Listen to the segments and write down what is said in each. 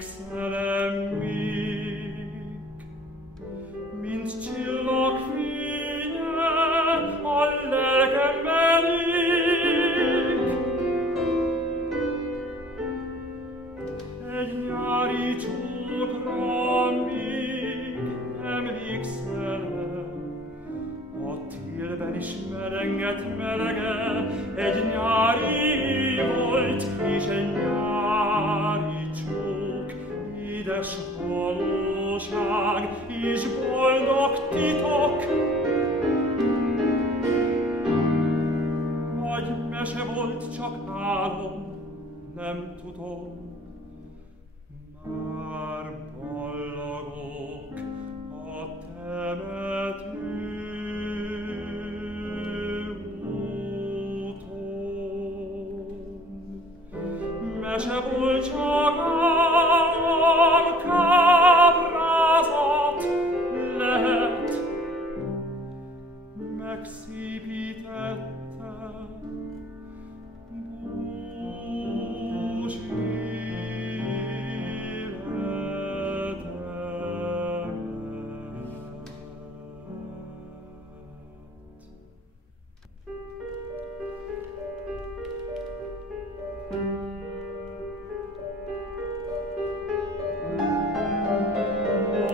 emlékszel-e még, mint csillagfénye a lelkemben ég. Egy nyári csókra még emlékszel-e, a télben is merengett melege, egy nyári volt és egy nyári csók, édes valóság és boldog titok. Vagy mese volt csak álom, nem tudom, már ballagok a temető úton. Mese volt csak álom, káprázat lehet, megszépítette bús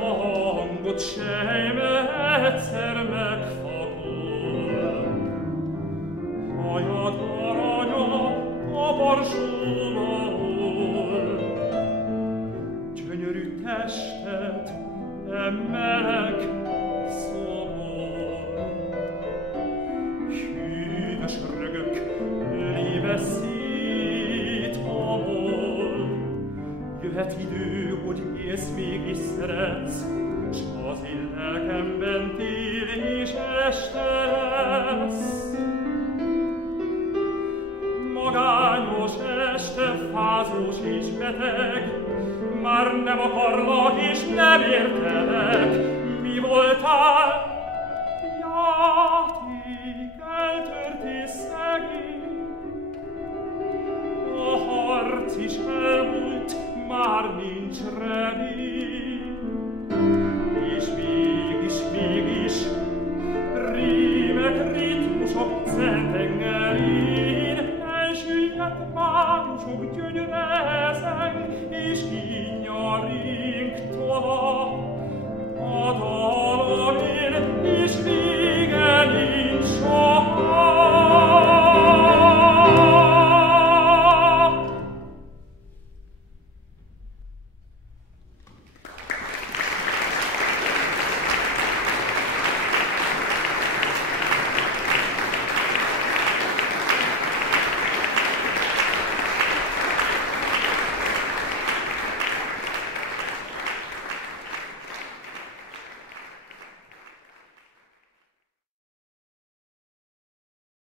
hangot sejme egyszer megfakul, hajad aranya a borsón ahol, gyönyörű tested meleg szomor, hűvös rögök lébe széthamol. Jöhet idő, hogy élsz még és szeretsz, s az én lelkemben tél és este lesz. Magányos este, fázós és beteg, már nem akarlak és nem értelek. Mi voltál? Játék, eltört és szegény. A harc is elmúlt, már nincs remény. És mégis, rímek, ritmusok, szentengerén, elsüllyedt májusok gyönyörűen.